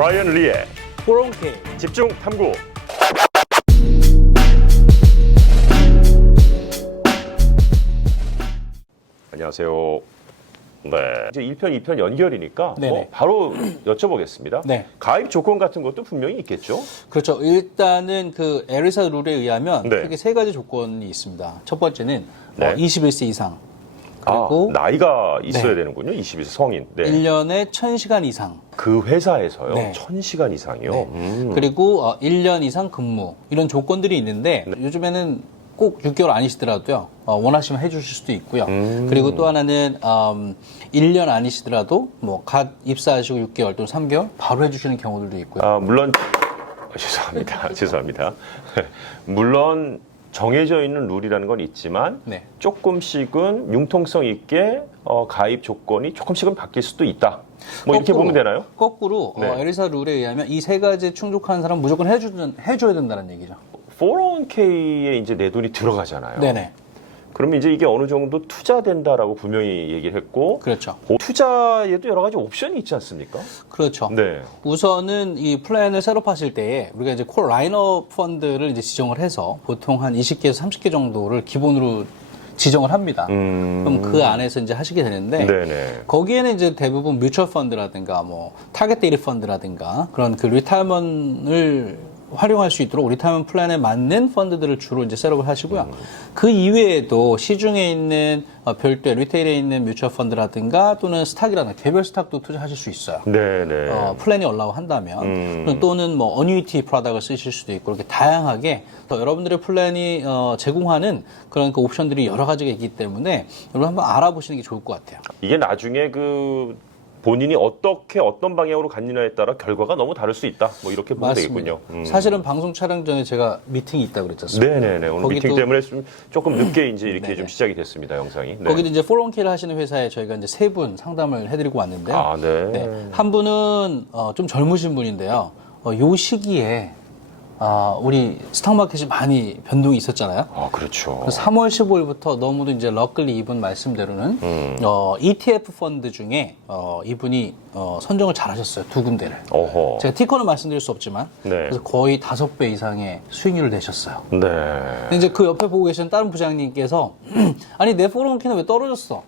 브라이언 리의 401k. 집중 탐구. 안녕하세요. 네. 이제 1편, 2편 연결이니까 네네. 바로 여쭤보겠습니다. 네. 가입 조건 같은 것도 분명히 있겠죠? 그렇죠. 일단은 그 에리사 룰에 의하면 네. 크게 세 가지 조건이 있습니다. 첫 번째는 네. 21세 이상. 그리고 나이가 있어야 네. 되는군요. 22세 성인. 네. 1년에 1000시간 이상. 그 회사에서요? 네. 1000시간 이상이요? 네. 그리고 1년 이상 근무. 이런 조건들이 있는데 요즘에는 꼭 6개월 아니시더라도요. 원하시면 해주실 수도 있고요. 그리고 또 하나는 1년 아니시더라도 뭐 갓 입사하시고 6개월 또는 3개월 바로 해주시는 경우들도 있고요. 물론 죄송합니다. 죄송합니다. 물론 정해져 있는 룰이라는 건 있지만 네. 조금씩은 융통성 있게 가입 조건이 조금씩은 바뀔 수도 있다. 뭐 이렇게 거꾸로, 보면 되나요? 거꾸로 네. 에리사 룰에 의하면 이 세 가지에 충족하는 사람은 무조건 해줘야 된다는 얘기죠. 401k에 이제 내 돈이 들어가잖아요. 네네. 그러면 이제 이게 어느 정도 투자된다라고 분명히 얘기를 했고, 그렇죠. 투자에도 여러 가지 옵션이 있지 않습니까? 그렇죠. 네. 우선은 이 플랜을 셋업하실 때에 우리가 이제 콜 라인업 펀드를 이제 지정을 해서 보통 한 20개에서 30개 정도를 기본으로 지정을 합니다. 그럼 그 안에서 이제 하시게 되는데 네네. 거기에는 이제 대부분 뮤추얼 펀드라든가 뭐 타겟 데이트 펀드라든가 그런 그 리타이먼을 활용할 수 있도록 리타이먼 플랜에 맞는 펀드들을 주로 이제 셋업을 하시고요. 그 이외에도 시중에 있는 별도의 리테일에 있는 뮤추얼 펀드라든가 또는 스탁이라든가 개별 스탁도 투자하실 수 있어요. 네네. 플랜이 올라오 한다면 또는 뭐 어뉴이티 프로덕트를 쓰실 수도 있고 이렇게 다양하게 여러분들의 플랜이 제공하는 그런 그 옵션들이 여러 가지가 있기 때문에 여러분 한번 알아보시는 게 좋을 것 같아요. 이게 나중에 그 본인이 어떻게 어떤 방향으로 갔느냐에 따라 결과가 너무 다를 수 있다. 뭐 이렇게 보면 맞습니다. 되겠군요. 사실은 방송 촬영 전에 제가 미팅이 있다고 그랬잖아요. 네네네. 오늘 거기도- 미팅 때문에 조금 늦게 이제 이렇게 네네. 좀 시작이 됐습니다, 영상이. 네. 거기도 이제 401k를 하시는 회사에 저희가 이제 세 분 상담을 해드리고 왔는데요. 아, 네. 네. 한 분은 좀 젊으신 분인데요. 요 시기에 우리 스탁마켓이 많이 변동이 있었잖아요. 아, 그렇죠. 3월 15일부터 너무도 이제 럭클리 이분 말씀대로는 ETF 펀드 중에 이분이 선정을 잘하셨어요. 두 군데를. 어허. 제가 티커는 말씀드릴 수 없지만 네. 그래서 거의 5배 이상의 수익률을 내셨어요. 네. 근데 이제 그 옆에 보고 계신 다른 부장님께서 아니 내 401k는 왜 떨어졌어?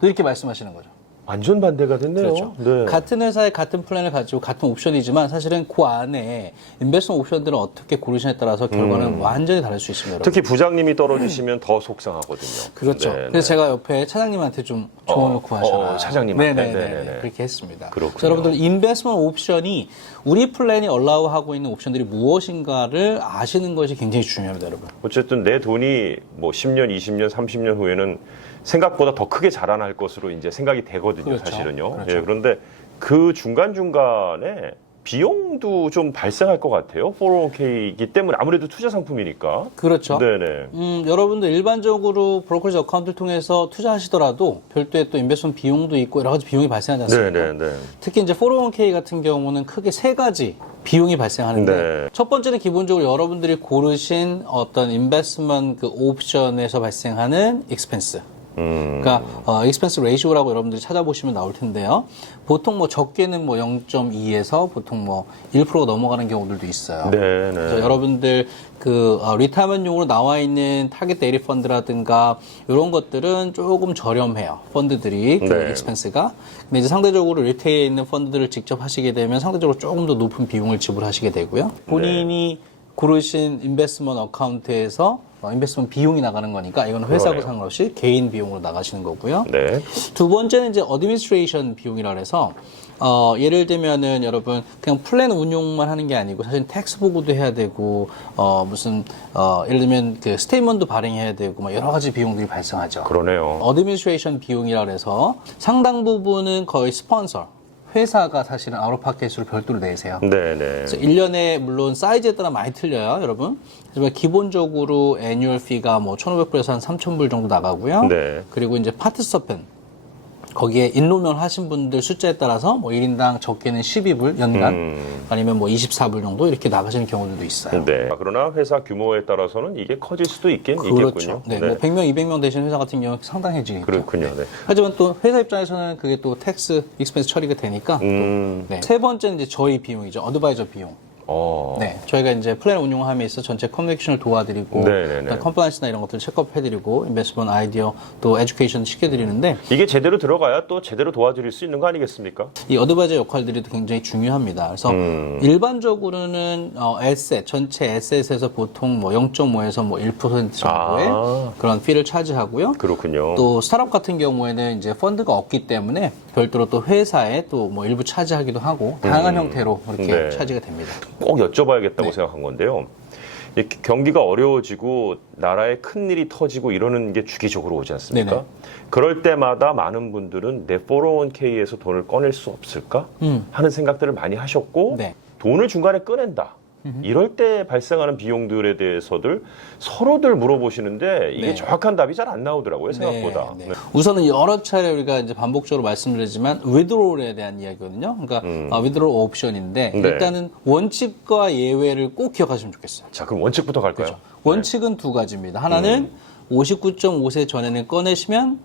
또 이렇게 말씀하시는 거죠. 완전 반대가 됐네요. 그렇죠. 네. 같은 회사의 같은 플랜을 가지고 같은 옵션이지만 사실은 그 안에 인베스트먼트 옵션들을 어떻게 고르시냐에 따라서 결과는 완전히 다를 수 있습니다. 여러분. 특히 부장님이 떨어지시면 더 속상하거든요. 그렇죠. 네, 그래서 제가 옆에 차장님한테 좀 조언을 구하셔라. 차장님한테? 네네네. 네네네. 그렇게 했습니다. 그렇군요. 그래서 여러분들 인베스트먼트 옵션이 우리 플랜이 얼라우하고 있는 옵션들이 무엇인가를 아시는 것이 굉장히 중요합니다, 여러분. 어쨌든 내 돈이 뭐 10년, 20년, 30년 후에는 생각보다 더 크게 자라날 것으로 이제 생각이 되거든요, 그렇죠. 사실은요. 그렇죠. 예, 그런데 그 중간중간에 비용도 좀 발생할 것 같아요. 401k이기 때문에 아무래도 투자 상품이니까. 그렇죠. 네네. 여러분들 일반적으로 브로커리지 어카운트를 통해서 투자하시더라도 별도의 또 인베스트먼트 비용도 있고 여러 가지 비용이 발생하지 않습니까? 네네네. 특히 이제 401k 같은 경우는 크게 세 가지 비용이 발생하는데 네. 첫 번째는 기본적으로 여러분들이 고르신 어떤 인베스트먼트 그 옵션에서 발생하는 익스펜스. 그러니까 익스펜스 레이시오라고 여러분들이 찾아보시면 나올 텐데요. 보통 뭐 적게는 뭐 0.2에서 보통 뭐 1%가 넘어가는 경우들도 있어요. 네네. 그래서 여러분들 그 리타이먼용으로 나와 있는 타겟 데이트 펀드라든가 이런 것들은 조금 저렴해요. 펀드들이 그 네. 익스펜스가. 근데 이제 상대적으로 리테일에 있는 펀드들을 직접 하시게 되면 상대적으로 조금 더 높은 비용을 지불하시게 되고요. 본인이 고르신 인베스트먼트 어카운트에서 인베스트먼트 비용이 나가는 거니까 이건 회사하고 그러네요. 상관없이 개인 비용으로 나가시는 거고요. 네. 두 번째는 이제 어드미니스트레이션 비용이라 해서 예를 들면은 여러분 그냥 플랜 운용만 하는 게 아니고 사실 텍스 보고도 해야 되고 무슨 예를 들면 그 스테이먼트도 발행해야 되고 막 여러 가지 비용들이 발생하죠. 그러네요. 어드미니스트레이션 비용이라 해서 상당 부분은 거의 스폰서 회사가 사실은 아웃파켓으로 별도로 내세요. 네네. 그래서 1년에 물론 사이즈에 따라 많이 틀려요, 여러분. 하지만 기본적으로 애뉴얼 피가 뭐 1,500불에서 한 3,000불 정도 나가고요. 네. 그리고 이제 파트 서펜 거기에 인로면 하신 분들 숫자에 따라서 뭐 1인당 적게는 12불 연간 아니면 뭐 24불 정도 이렇게 나가시는 경우들도 있어요. 네. 그러나 회사 규모에 따라서는 이게 커질 수도 있겠군요. 그렇죠. 네. 뭐 100명, 200명 되시는 회사 같은 경우 상당해지겠죠. 그렇군요. 네. 하지만 또 회사 입장에서는 그게 또 텍스 익스펜스 처리가 되니까 또, 네. 세 번째는 이제 저희 비용이죠. 어드바이저 비용. 네, 저희가 이제 플랜 운용함에 있어 전체 커뮤니케이션을 도와드리고, 컴플라이언스나 이런 것들 체크업해드리고, 인베스트먼트 아이디어 또 에듀케이션 시켜드리는데 이게 제대로 들어가야 또 제대로 도와드릴 수 있는 거 아니겠습니까? 이 어드바이저 역할들이 굉장히 중요합니다. 그래서 일반적으로는 에셋 전체 에셋에서 보통 뭐 0.5에서 뭐 1% 정도의 그런 피를 차지하고요. 그렇군요. 또 스타트업 같은 경우에는 이제 펀드가 없기 때문에 별도로 또 회사에 또 뭐 일부 차지하기도 하고 다양한 형태로 이렇게 차지가 됩니다. 꼭 여쭤봐야겠다고 생각한 건데요. 이렇게 경기가 어려워지고 나라에 큰 일이 터지고 이러는 게 주기적으로 오지 않습니까? 네네. 그럴 때마다 많은 분들은 내 401k에서 돈을 꺼낼 수 없을까 하는 생각들을 많이 하셨고 네. 돈을 중간에 꺼낸다. 이럴 때 발생하는 비용들에 대해서들 서로들 물어보시는데 이게 네. 정확한 답이 잘 안 나오더라고요, 생각보다. 네. 우선은 여러 차례 우리가 이제 반복적으로 말씀드리지만 withdrawal에 대한 이야기거든요. 그러니까 withdrawal 옵션인데 일단은 원칙과 예외를 꼭 기억하시면 좋겠어요. 자, 그럼 원칙부터 갈까요? 그렇죠. 원칙은 두 가지입니다. 하나는 59.5세 전에는 꺼내시면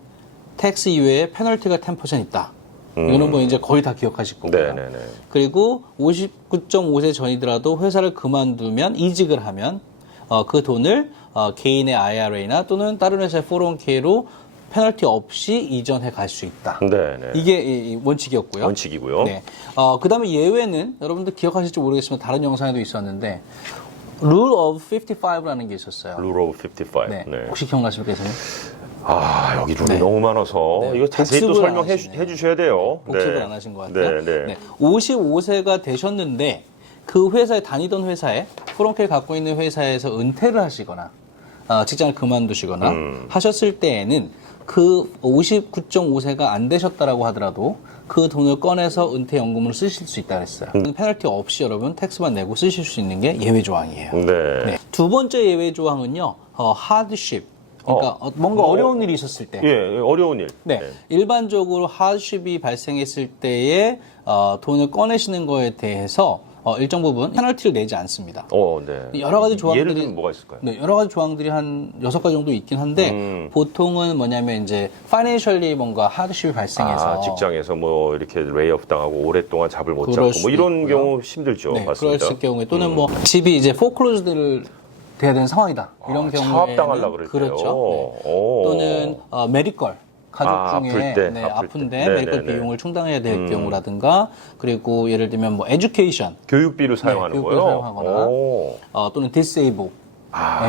텍스 이외에 페널티가 10% 있다. 이거는 뭐 이제 거의 다 기억하실 거고요. 네네네. 그리고 59.5세 전이더라도 회사를 그만두면 이직을 하면 그 돈을 개인의 IRA나 또는 다른 회사의 401k로 페널티 없이 이전해 갈 수 있다. 네네. 이게 이 원칙이었고요. 원칙이고요. 네. 그다음에 예외는 여러분들 기억하실지 모르겠지만 다른 영상에도 있었는데 Rule of 55라는 게 있었어요. Rule of 55. 네. 네. 혹시 기억나십니까? 여기 룰이 너무 많아서 이거 자세히 또 복습을 안 설명해 하시네요. 주셔야 돼요. 복습을 안 하신 것 같아요. 네. 55세가 되셨는데 그 회사에 다니던 회사에 401k 갖고 있는 회사에서 은퇴를 하시거나 직장을 그만두시거나 하셨을 때에는 그 59.5세가 안 되셨다라고 하더라도 그 돈을 꺼내서 은퇴연금으로 쓰실 수 있다 그랬어요. 페널티 없이 여러분 텍스만 내고 쓰실 수 있는 게 예외 조항이에요. 네. 두 번째 예외 조항은요. hardship. 그러니까 뭔가 어려운 일이 있었을 때. 예, 어려운 일. 네. 일반적으로 hardship이 발생했을 때에 돈을 꺼내시는 거에 대해서 일정 부분 페널티를 내지 않습니다. 네. 여러 가지 조항들이 예를 들면 뭐가 있을까요? 네, 여러 가지 조항들이 한 6가지 정도 있긴 한데 보통은 뭐냐면 이제 financially 뭔가 hardship이 발생해서 직장에서 뭐 이렇게 레이오프 당하고 오랫동안 잡을 못 그럴 잡고 뭐 수도 이런 있고요. 경우 힘들죠. 네, 맞습니다. 그랬을 경우에 또는 뭐 집이 이제 foreclose를 돼야 되는 상황이다. 이런 경우에는 차압당하려고 그럴 때요. 그렇죠. 네. 또는 메디컬 가족 중에 아픈데 메디컬 비용을 충당해야 될 경우라든가 그리고 예를 들면 뭐 에듀케이션 교육비를 사용하는 교육비를 거요. 사용하거나 또는 disable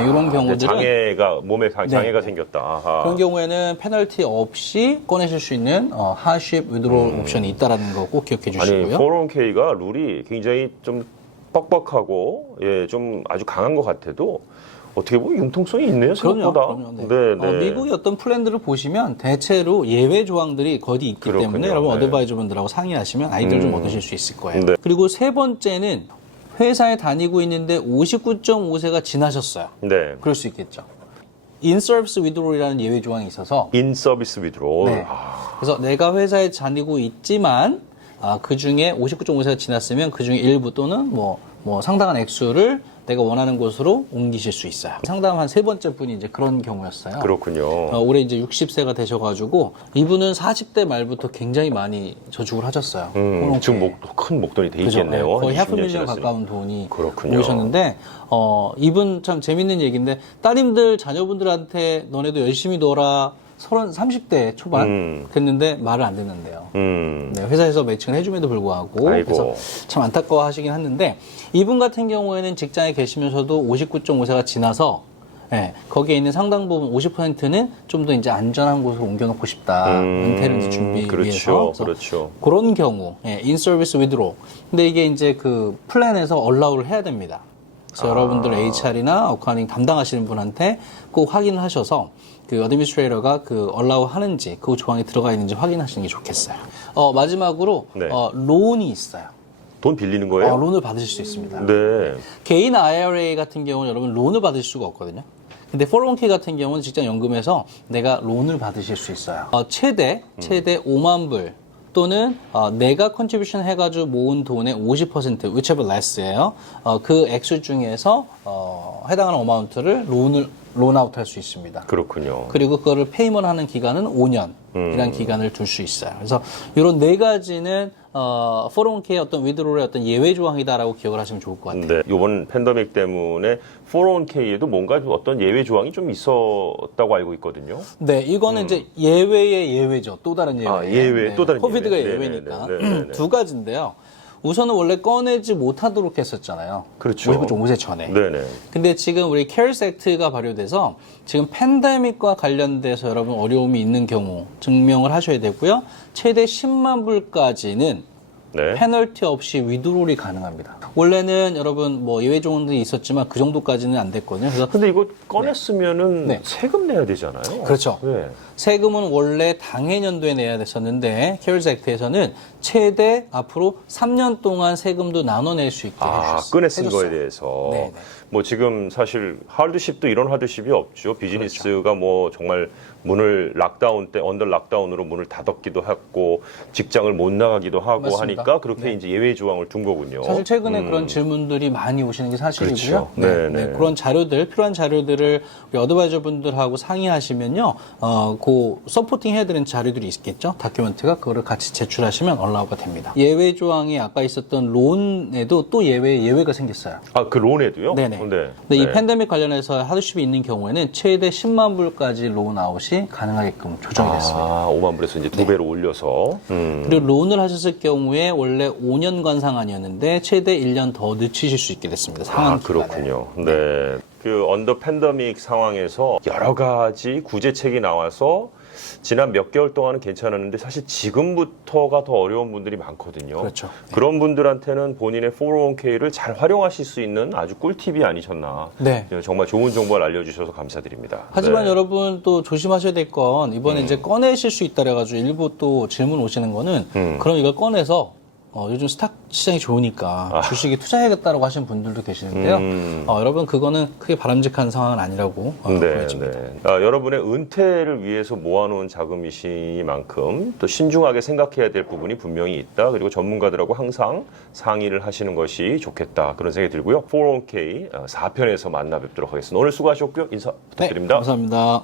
이런 경우들은 장애가 몸에 장애가 생겼다. 아하. 그런 경우에는 페널티 없이 꺼내실 수 있는 hardship withdrawal 옵션이 있다라는 거 꼭 기억해 주시고요. 401k가 룰이 굉장히 좀 뻑뻑하고 좀 아주 강한 것 같아도 어떻게 보면 융통성이 있네요, 생각보다. 그럼요. 네. 미국의 어떤 플랜들을 보시면 대체로 예외 조항들이 거의 있기 때문에 여러분 어드바이저분들하고 상의하시면 아이디어를 좀 얻으실 수 있을 거예요. 그리고 세 번째는 회사에 다니고 있는데 59.5세가 지나셨어요. 네. 그럴 수 있겠죠. In-service withdrawal이라는 예외 조항이 있어서 In-service withdrawal. 네. 그래서 내가 회사에 다니고 있지만 그 중에 59.5세가 지났으면 그 중에 일부 또는 뭐 상당한 액수를 내가 원하는 곳으로 옮기실 수 있어요. 상담 한 세 번째 분이 이제 그런 경우였어요. 그렇군요. 올해 이제 60세가 되셔가지고 이분은 40대 말부터 굉장히 많이 저축을 하셨어요. 지금 큰 목돈이 돼 그죠? 있겠네요. 거의 $500,000 가까운 돈이 그렇군요. 모이셨는데 이분 참 재밌는 얘기인데 따님들 자녀분들한테 너네도 열심히 놀아 30대 초반 됐는데 말을 안 듣는데요. 네, 회사에서 매칭을 해줌에도 불구하고 아이고. 그래서 참 안타까워 하시긴 하는데 이분 같은 경우에는 직장에 계시면서도 59.5세가 지나서 거기에 있는 상당 부분 50%는 좀 더 이제 안전한 곳으로 옮겨놓고 싶다. 은퇴를 이제 준비하기 위해서. 그렇죠. 그런 경우, in-service withdrawal. 근데 이게 이제 그 플랜에서 얼라우를 해야 됩니다. 그래서 여러분들 HR이나 어카운팅 담당하시는 분한테 꼭 확인을 하셔서 그 어드미니스트레이터가 그 얼라우 하는지 그 조항이 들어가 있는지 확인하시는 게 좋겠어요. 마지막으로 론이 있어요. 돈 빌리는 거예요? 론을 받으실 수 있습니다. 네. 개인 IRA 같은 경우는 여러분 론을 받을 수가 없거든요. 근데 401k 같은 경우는 직장연금에서 내가 론을 받으실 수 있어요. 최대 5만 불 또는 내가 컨트리뷰션 해가지고 모은 돈의 50% whichever less예요. 그 액수 중에서 해당하는 어마운트를 론아웃 할 수 있습니다. 그렇군요. 그리고 그거를 페이먼하는 기간은 5년이라는 기간을 둘 수 있어요. 그래서 이런 네 가지는 401k의 어떤 위드롤의 어떤 예외 조항이다라고 기억을 하시면 좋을 것 같아요. 네, 이번 팬데믹 때문에 401k에도 뭔가 어떤 예외 조항이 좀 있었다고 알고 있거든요. 네, 이거는 이제 예외의 예외죠. 또 다른 예외. 예외, 또 다른 코비드가 예외. 예외니까. 네네네. 두 가지인데요. 우선은 원래 꺼내지 못하도록 했었잖아요. 그렇죠. 55세 전에. 네네. 근데 지금 우리 CARES 액트가 발효돼서 지금 팬데믹과 관련돼서 여러분 어려움이 있는 경우 증명을 하셔야 되고요. 최대 10만 불까지는 네. 페널티 없이 위드롤이 가능합니다. 원래는 여러분 뭐 예외 조항들이 있었지만 그 정도까지는 안 됐거든요. 그래서 근데 이거 꺼냈으면은 네. 세금 내야 되잖아요. 그렇죠. 네. 세금은 원래 당해년도에 내야 됐었는데 CARES 액트에서는 최대 앞으로 3년 동안 세금도 나눠낼 수 있게 꺼내 쓴 해줬어요. 거에 대해서. 네네. 뭐 지금 사실 하드십도 이런 하드십이 없죠. 비즈니스가 뭐 정말 문을 락다운 때 언더 락다운으로 문을 닫았기도 했고 직장을 못 나가기도 하고 맞습니다. 하니까 그렇게 이제 예외 조항을 둔 거군요. 사실 최근에 그런 질문들이 많이 오시는 게 사실이고요. 그렇죠. 네네. 그런 자료들, 필요한 자료들을 우리 어드바이저 분들하고 상의하시면요. 그 서포팅 해드리는 자료들이 있겠죠. 다큐멘트가 그거를 같이 제출하시면 언라우가 됩니다. 예외 조항이 아까 있었던 론에도 또 예외가 생겼어요. 그 론에도요? 네네. 네. 근데 네. 이 팬데믹 관련해서 하드십이 있는 경우에는 최대 10만 불까지 론 아웃이 가능하게끔 조정이 됐습니다. 5만 불에서 이제 2배로 올려서. 그리고 론을 하셨을 경우에 원래 5년간 상한이었는데 최대 1년 더 늦추실 수 있게 됐습니다. 상한 기간을. 그렇군요. 네. 그 언더 팬데믹 상황에서 여러 가지 구제책이 나와서 지난 몇 개월 동안은 괜찮았는데 사실 지금부터가 더 어려운 분들이 많거든요. 그렇죠. 그런 분들한테는 본인의 401k를 잘 활용하실 수 있는 아주 꿀팁이 아니셨나. 네. 정말 좋은 정보를 알려주셔서 감사드립니다. 하지만 네. 여러분 또 조심하셔야 될 건 이번에 이제 꺼내실 수 있다 그래가지고 일부 또 질문 오시는 거는 그럼 이걸 꺼내서 요즘 스탁 시장이 좋으니까 주식에 투자해야겠다라고 하시는 분들도 계시는데요. 여러분 그거는 크게 바람직한 상황은 아니라고 보여집니다. 여러분의 은퇴를 위해서 모아놓은 자금이시만큼 또 신중하게 생각해야 될 부분이 분명히 있다. 그리고 전문가들하고 항상 상의를 하시는 것이 좋겠다. 그런 생각이 들고요. 401k 4편에서 만나 뵙도록 하겠습니다. 오늘 수고하셨고요. 인사 부탁드립니다. 네, 감사합니다.